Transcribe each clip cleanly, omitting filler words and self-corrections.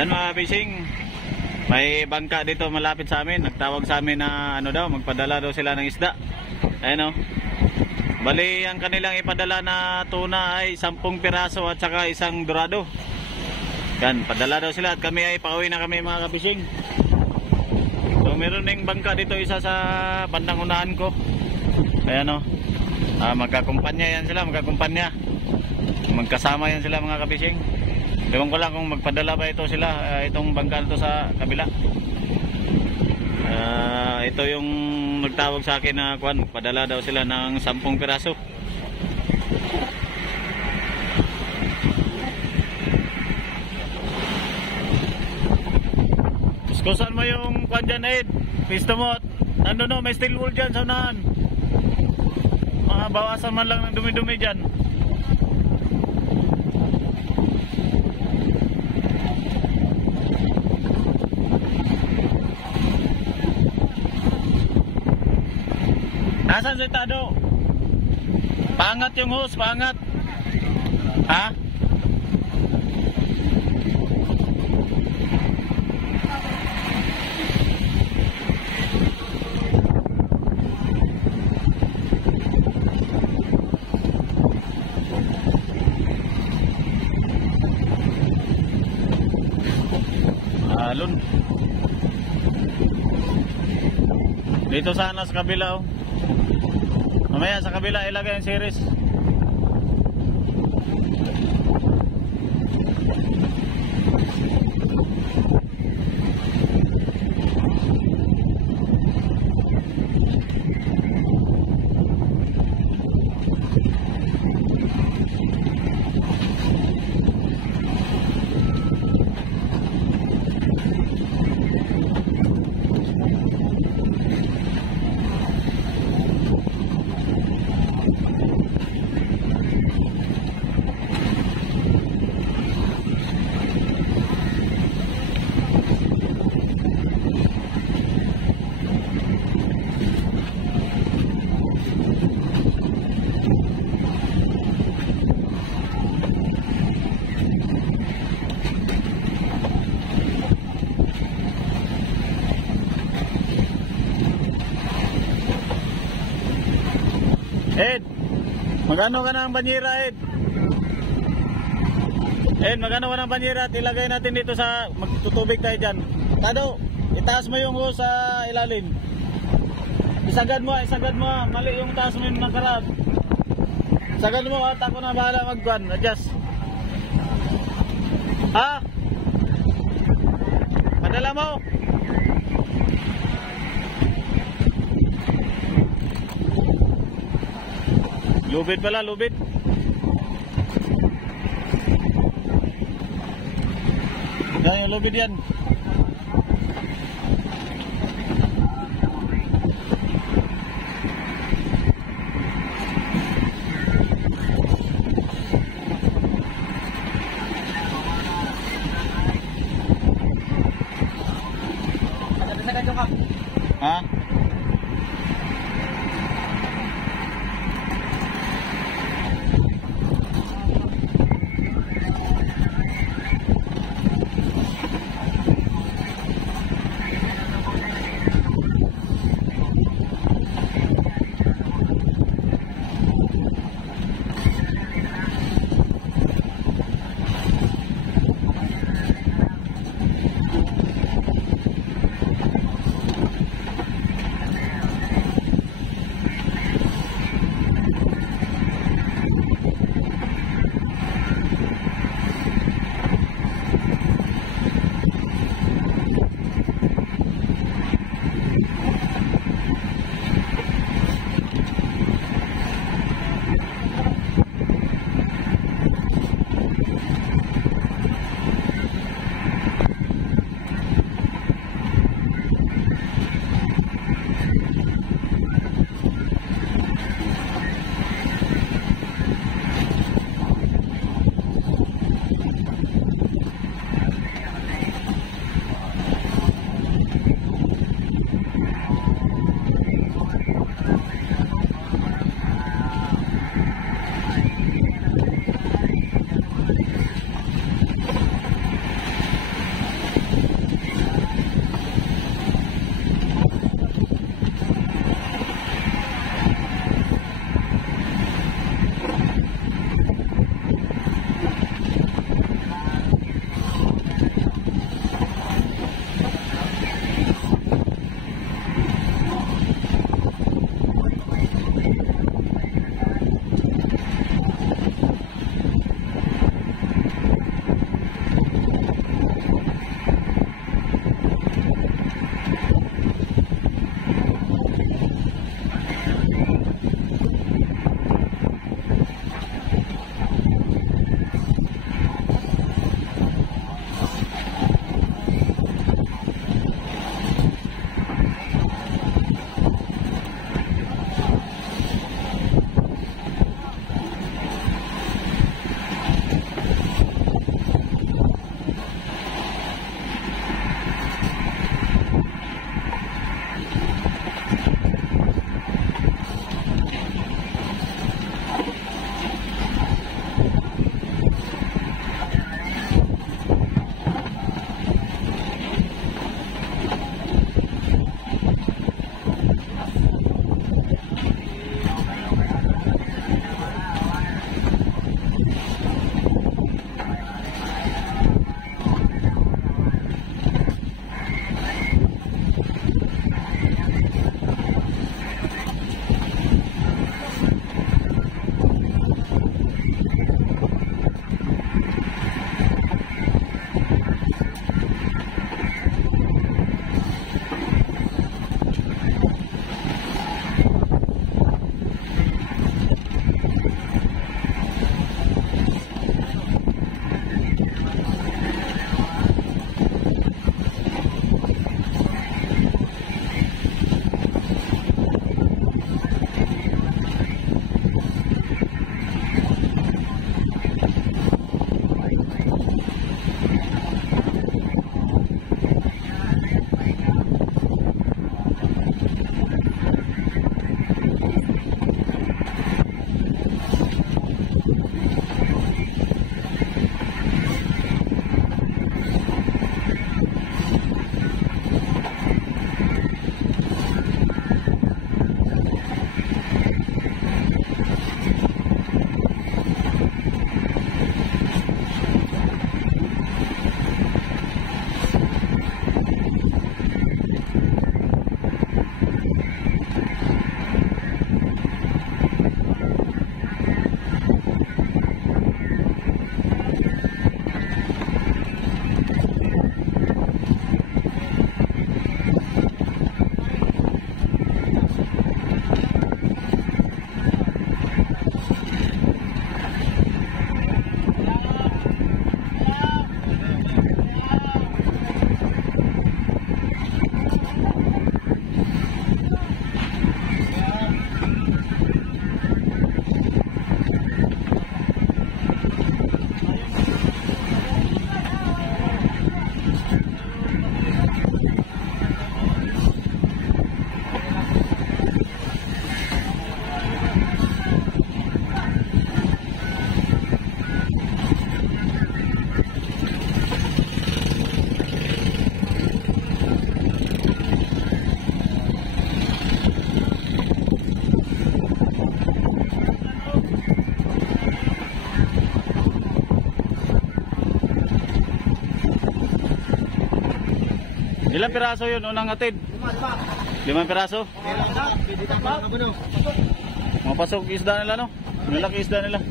Yan mga fishing, may bangka dito malapit sa amin. Nagtawag sa amin na ano daw, magpadala daw sila ng isda. Ayan o. Bali ang kanilang ipadala na tuna ay 10 piraso at saka isang dorado. Yan, padala daw sila at kami ay pauwi na kami mga ka-fishing. So meron ding bangka dito, isa sa bandang unahan ko. Ayan o. Magkakumpanya yan sila, magkakumpanya. Magkasama yan sila mga ka-fishing. Ewan ko lang kung magpadala ba ito sila, itong bangka nito sa kabila. Ito yung nagtawag sa akin na magpadala daw sila ng 10 piraso. Kuskusan mo yung kwan dyan, Ed. Pisto mo. Nandun no, may steel wool dyan sa unahan. Bawasan man lang ng dumi-dumi dyan. Nasaan si Tado? Pangat yung hose, pangat. Ha? Alon. Dito sana sa kabila oh. Mamaya sa kabila ilagay ang series. Ed, magano ka ng banyera, Ed? Ed, magano ka ng banyera at ilagay natin dito sa magtutubig tayo dyan. Tado, itaas mo yung hose sa ilalim. Isagad mo. Mali yung taas mo yung nakarab. Isagad mo at ako na bahala mag-gun. Adjust. Ha? Padala mo. Lubid pala, lubid. Yan yung lubid yan. Ha? Ilang piraso yun unang atid? 5 piraso? Mapasok isda nila, no? Malaki isda nila.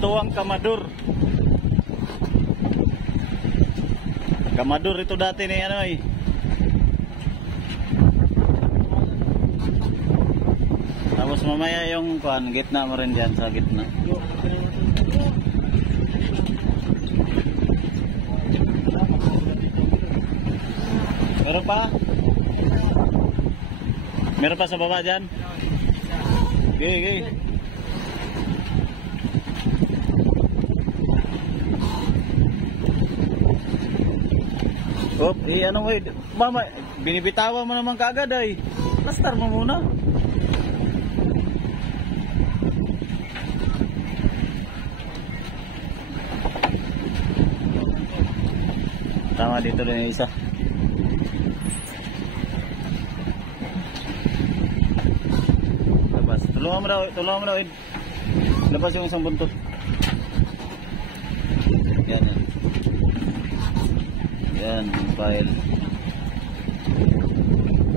Tuwang Kamador. Kamador itu dati ni ano eh. Tapos mamaya yung kuan, gitna mo rin dyan sa gitna. Meron pa? Meron pa sa baba dyan? Okay. Oh, ano mo mama, binibitawan mo naman kaagad ay. Lastar mo muna. Tama dito rin yung isa. Labas. Tulungan mo daw, Ed. Labas yung isang buntot. Yan. Yan, mag-file.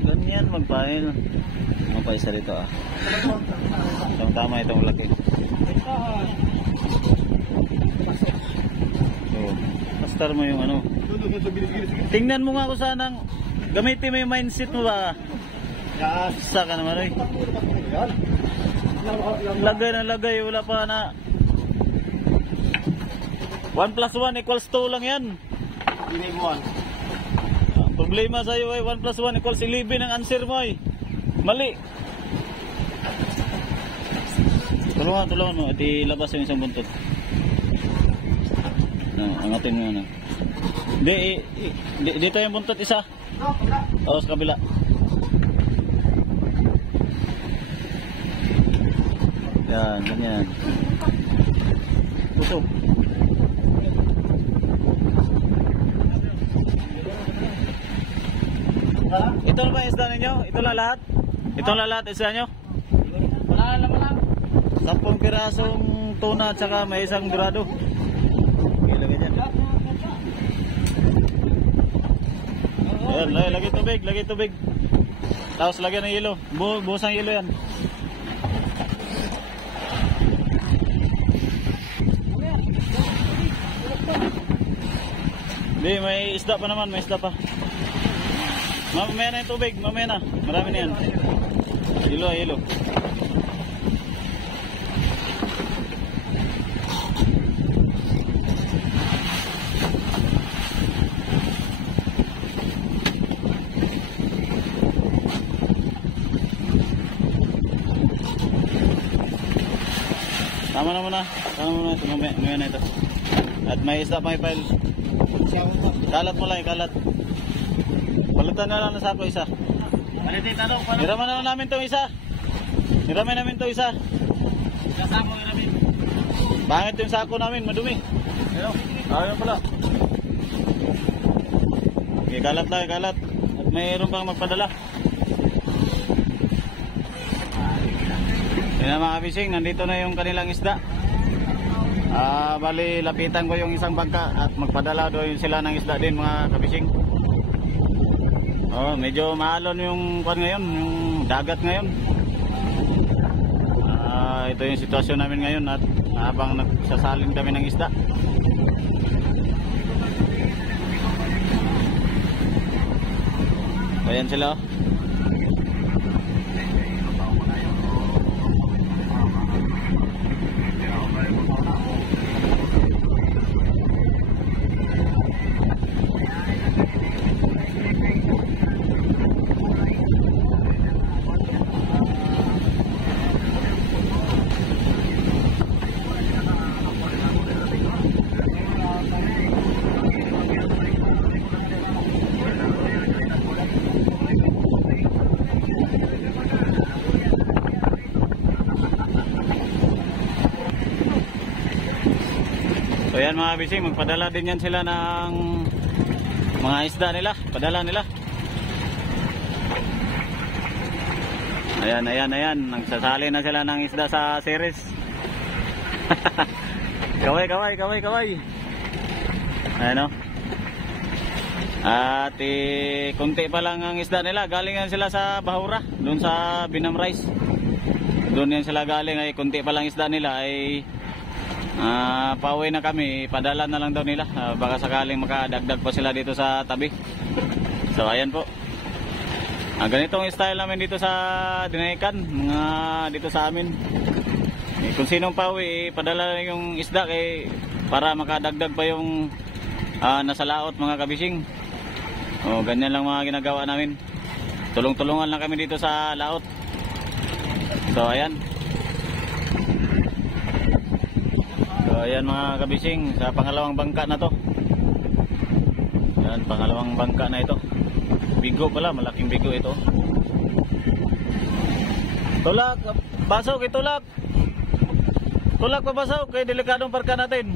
Ganyan, mag-file. Mag-file sa rito ah. Tama itong laki. So, pastar mo yung ano. Tingnan mo nga kung sanang gamitin mo yung mindset mo ba. Sa ka naman eh. Lagay na lagay, wala pa na. 1 plus 1 equals 2 lang yan. Ang problema sa iyo ay 1 plus 1 equals 11 ang answer mo ay mali. Tulungan mo at ilabas yung isang buntot. Angatin mo na. Dito yung buntot isa. O sa kabila. Yan, ganyan. Puso. Ito na ba isda ninyo? Ito lang lahat? Ito lang lahat isda nyo? Wala lang. 10 pirasong tuna at saka may isang dorado. Okay, lagay dyan. Ayan, lagay tubig. Tapos lagyan ng yelo. Buhos ang yelo yan. Hindi, may isda pa naman, may isda pa. Mamaya na yung tubig, mamaya na. Marami na yan. Hilo, hilo. Tama na muna. Tama muna ito. Mamaya na ito. At may isda pang ipile. Kalat mo lang, ikalat. Balatan na lang na sako isa. Hiraman na namin itong isa. Hiramin namin itong isa. Kasama namin. Bangit yung sako namin, madumi. Ayaw pala. Okay, kalat lang, kalat. At mayroon pang magpadala. Yan mga kabising, nandito na yung kanilang isda. Bali, lapitan ko yung isang bangka at magpadala doon sila ng isda din mga kabising. Medyo maalon yung kwan ngayon, yung dagat ngayon. Ito yung sitwasyon namin ngayon at habang nagsasalin kami ng isda. Ayan sila. So yan mga bising, magpadala din yan sila ng mga isda nila, padala nila. Ayan, ayan, ayan, nagsasali na sila ng isda sa series. Kaway, kaway, kaway, kaway. Ayan o. At kunti pa lang ang isda nila, galing yan sila sa Bahura, doon sa Binam Rice. Doon yan sila galing, ay kunti pa lang isda nila, ay pauwi na kami, padala na lang daw nila. Baka sakaling makadagdag pa sila dito sa tabi. So ayan po. Ganitong style namin dito sa Dinaykan, mga dito sa amin. Kung sinong pauwi, padala yung isda para makadagdag pa yung nasa laot mga kabising. Ganyan lang mga ginagawa namin. Tulong-tulungan lang kami dito sa laot. So ayan. Ayan mga kabising, sa pangalawang bangka na to. Ayan, pangalawang bangka na ito. Bigo pala, malaking bigo ito. Tulak, basok, itulak. Tulak pa basok, kaya delikadong parka natin.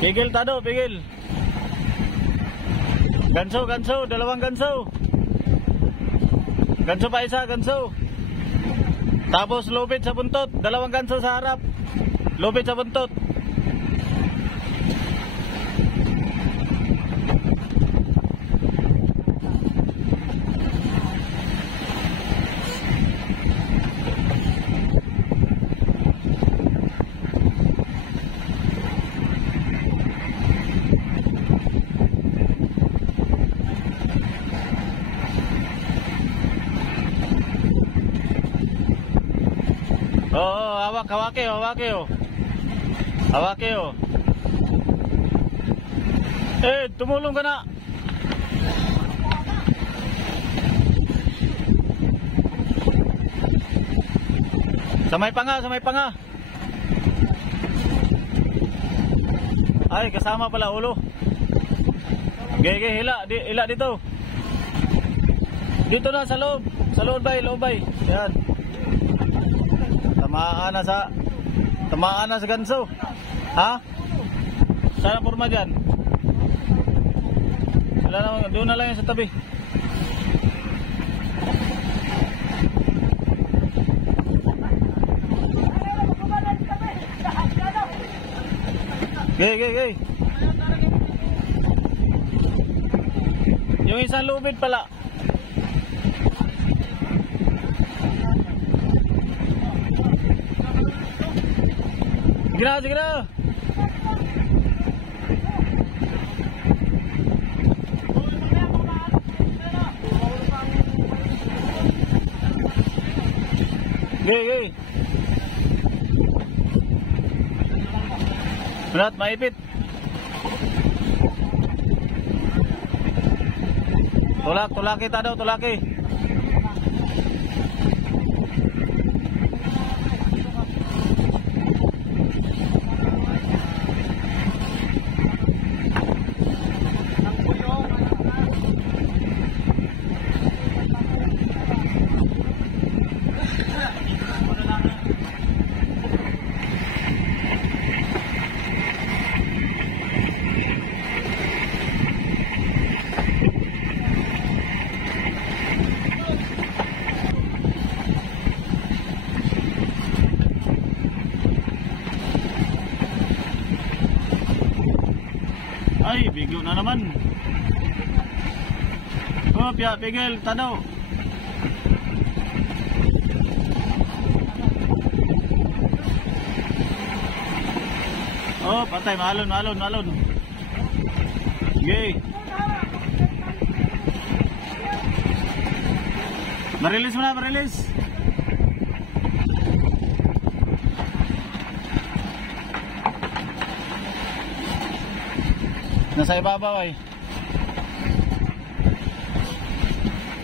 Pigil tado, pigil. Ganso, ganso, dalawang ganso. Ganso pa isa, ganso. Tapos lupit sa buntot, dalawang ganso sa harap. Lupit sa buntot. Hawake, hawake oh. Hawake oh. Tumulong ka na. Samay pa nga, samay pa nga. Ay, kasama pala ulo. Gege, hila dito. Dito na sa loob. Sa loob bay, loob bay. Yan. Tamaan na sa ganso. Ha? Saan ang forma dyan? Doon na lang yan sa tabi. Gay. Yung isang lubid pala. Sige na, sige na. Gay. Berat, maipit. Tulak kita daw, tulaki. Ay, biglo na naman. Oh, pigil, tanaw. Oh, patay, malon. Okay. Marilis mo na, marilis. Nasa ibabaw ay.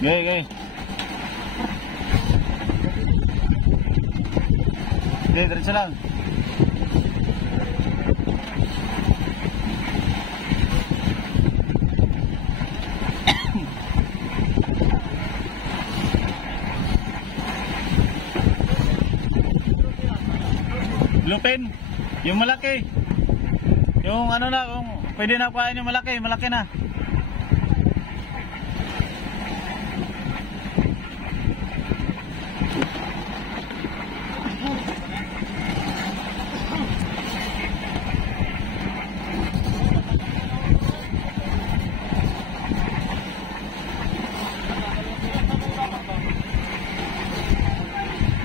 Gay. Diretso lang. Lupin, yung malaki. Yung ano na, kung pwede na kuhain yung malaki na.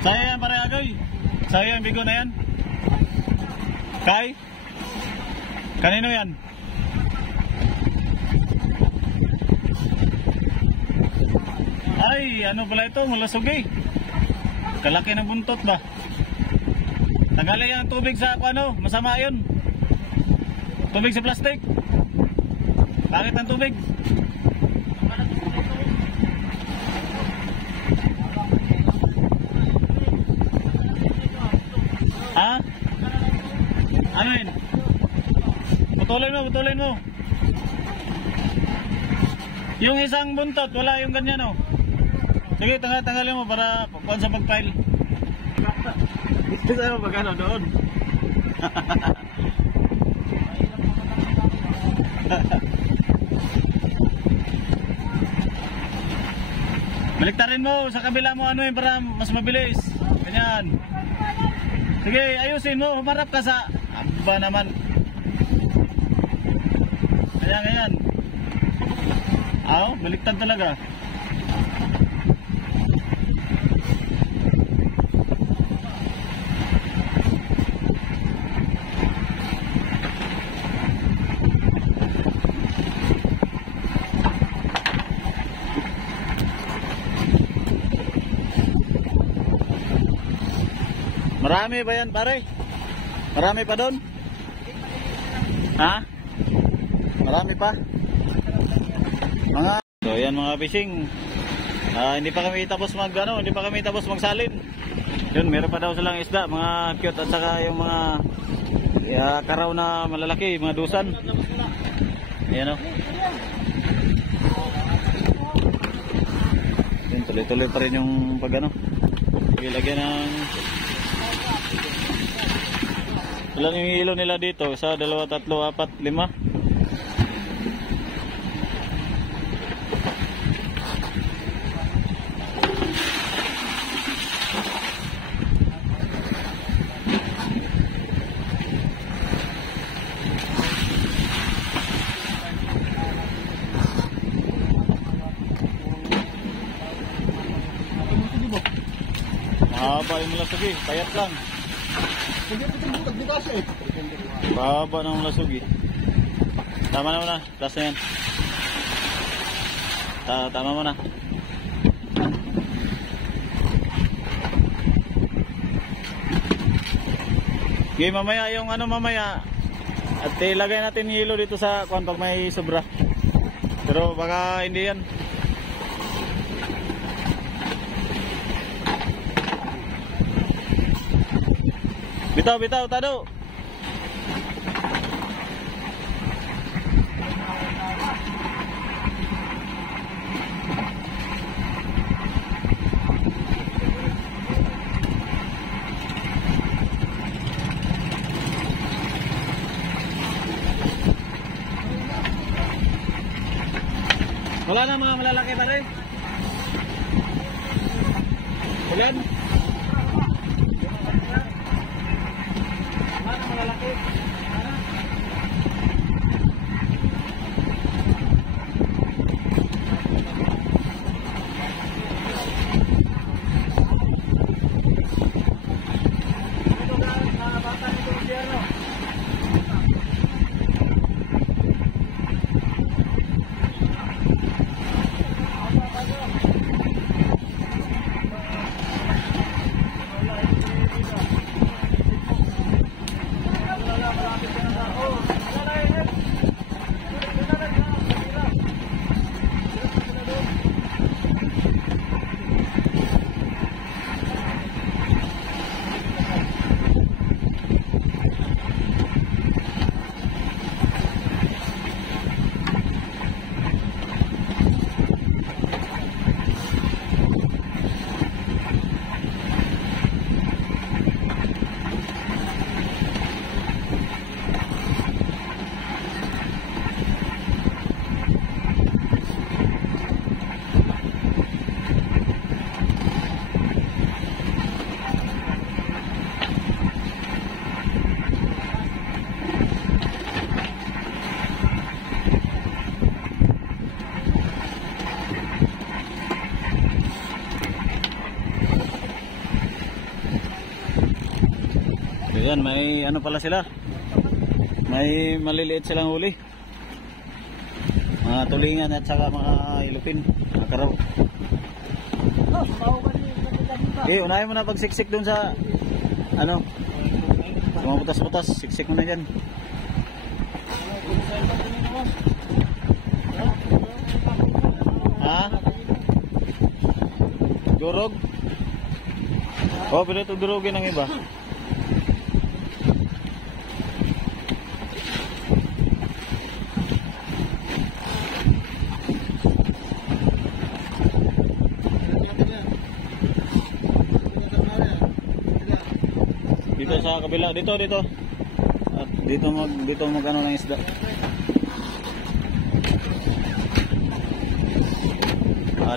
Saya yan pare Agoy. Saya yung bigo na yan. Kay? Kanino yan? Ay, ano pala ito? Malasog eh. Kalaki ng buntot ba? Tagalay ang tubig sa ano? Masama yun. Tubig sa plastic. Bakit ang tubig? Ha? Ano yun? Putulin mo. Yung isang buntot, wala yung ganyan oh. Sige, tanggalin mo para kuhan sa pag-file. Gusto tayo magano doon. Baliktarin mo sa kabila mo ano yun para mas mabilis. Ganyan. Sige, ayusin mo. Humarap ka sa... Aba naman. Ganyan. Baliktad talaga. Marami ba yan pare? Marami pa doon? Ha? Marami pa? So yan mga fishing. Hindi pa kami tapos magsalin. Yun, meron pa daw silang isda, mga cute at saka yung mga karaw na malalaki, mga dusan. Ayan o. Yun, tuloy-tuloy pa rin yung ilagyan ng ilan yung hilo nila dito? 1, 2, 3, 4, 5. Mahaba yung malasagi, payat lang. Baba ng lasog eh. Tama na muna. Last na yan. Tama mo na. Okay, mamaya yung ano mamaya. At ilagay natin yelo dito sa kung pag may sobra. Pero baka hindi yan. Bitaw, bitaw, tado. Wala na mga malalaki pa rin. Ulan. Wala na malalaki. Ito na mga bata nito gobyerno. Ayan, may ano pala sila. May maliliit silang huli. Mga tulingan at saka mga ilupin, mga karaw. Okay, unahin mo na pagsiksik dun sa ano, mga butas-butas, siksik mo na dyan. Ha? Durog? Oh, pero ito durugin ng iba. Dito sa kabila, dito. At dito mag ano ng isda.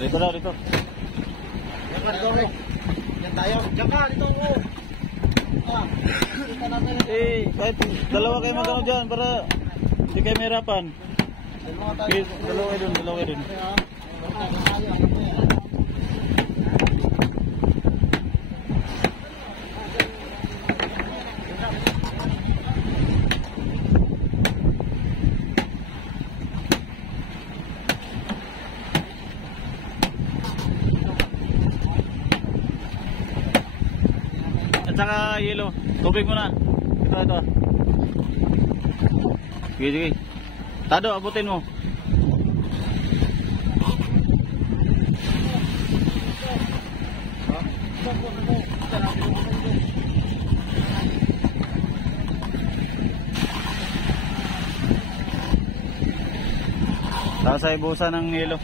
Dito daw, dito. Yan tayo. Diyan ka, dito ko. Kahit dalawa kayo mag ano dyan para hindi kayo mahirapan. Dalawa kayo dun. At saka yelo, tubig mo na. Ito. Sige. Tado, abutin mo. Tapos ay busa ng yelo.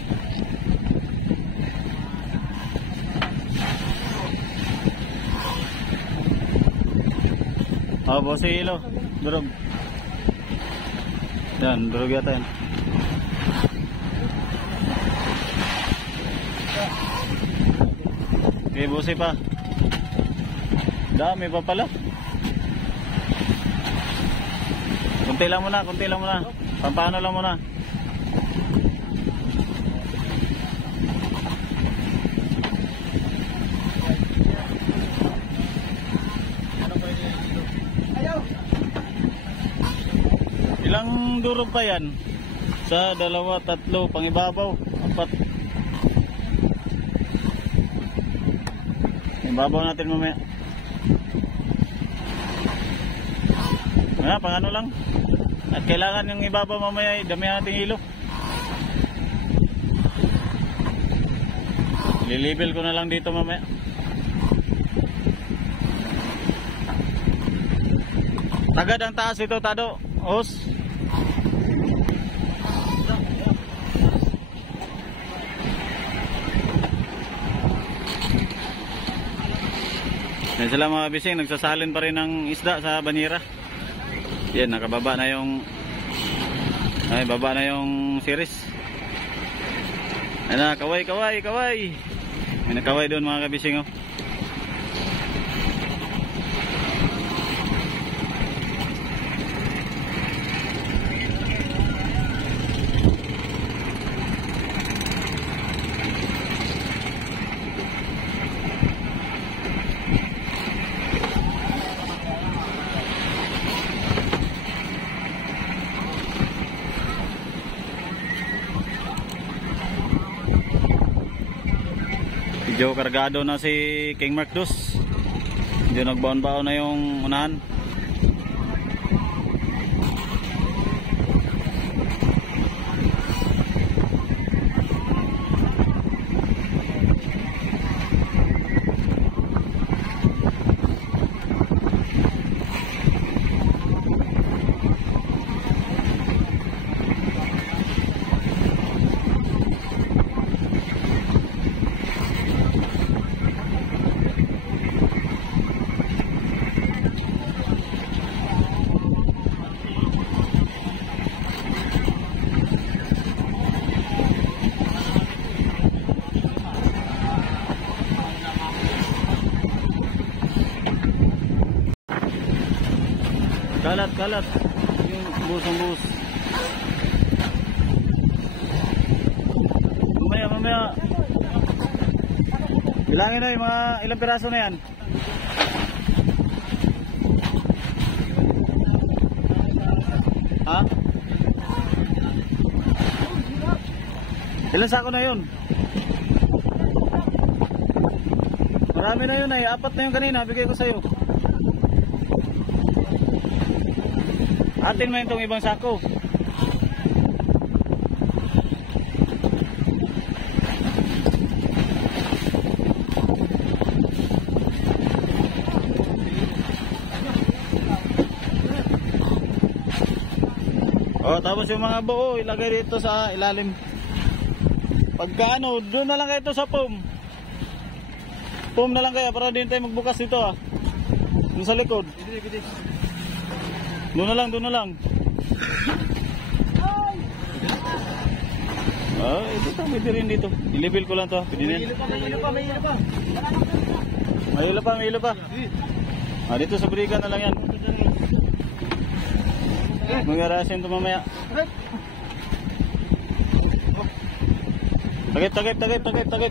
Busa yelo. Durog. Yan, durog yata yan. Okay, busi pa. Dami pa pala. Kunti lang muna. Pampano lang muna. Ilang durog pa yan? Sa 2, 3, pangibabaw, 4. Ibabaw natin mamaya. Pang ano lang. At kailangan yung ibabaw mamaya ay damihan natin hilo. Lilibel ko na lang dito mamaya. Tagad ang taas ito, Tado. Os. Yan sila mga bising, nagsasalin pa rin ng isda sa banyera. Yan, nakababa na yung baba na yung series. Ayan na, kaway. May nakaway doon mga kabising, oh. Medyo kargado na si King Mark Dos. Medyo nagbaon-baon na yung unahan. Kalat yung buhos. Mamaya bilangin na yung mga ilang piraso na yan. Ha? Ilang sako na yun? Marami na yun ay 4 na yung kanina, bigay ko sa'yo. Atin mo itong ibang sako. Tapos yung mga buo ilagay dito sa ilalim. Pagka ano, doon na lang kayo ito sa foam. Foam na lang kaya para din tayo magbukas dito, ah. Doon sa likod. Doon na lang. Dito, pwede rin dito. I-level ko lang to. Pwede rin. May hilo pa. Dito sa briga na lang yan. Magarasin ito mamaya. Takip.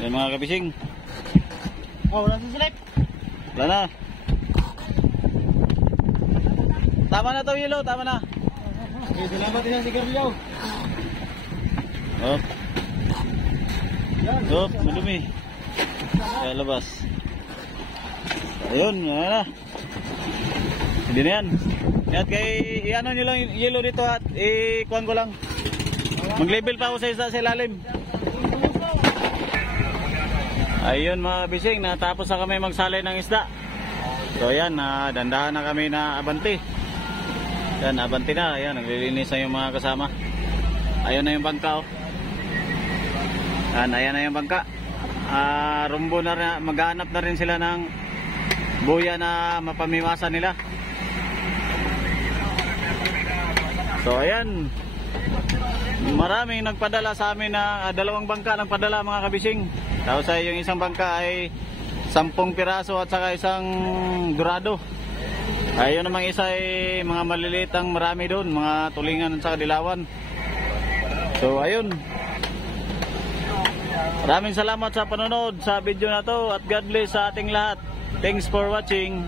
Yan mga kabising. Wala sa slip. Wala na. Tama na to, Yelo, tama na. Okay, salamat din ang sigarilyo. Madumi. Kaya labas. Ayun, yan na. Hindi na yan. At kay, i-ano nyo lang yung Yelo dito at i-kuhan ko lang. Mag-level pa ako sa isa sa ilalim. Ayun mga bising, natapos na kami magsalay ng isda. So yan, dandahan na kami na abanti. Yan, abanti na. Ayan, naglilinis na yung mga kasama. Ayun na yung bangka, oh. Ayan na yung bangka. Rumbo na rin, maghanap na rin sila ng buya na mapamiwasan nila. So ayan, maraming nagpadala sa amin na 2 bangka nagpadala mga kabising. Tapos ay yung isang bangka ay 10 piraso at saka isang dorado. Ayun namang isa ay mga malilitang marami doon, mga tulingan at saka dilawan. So ayun, maraming salamat sa panonood sa video na to at God bless sa ating lahat. Thanks for watching.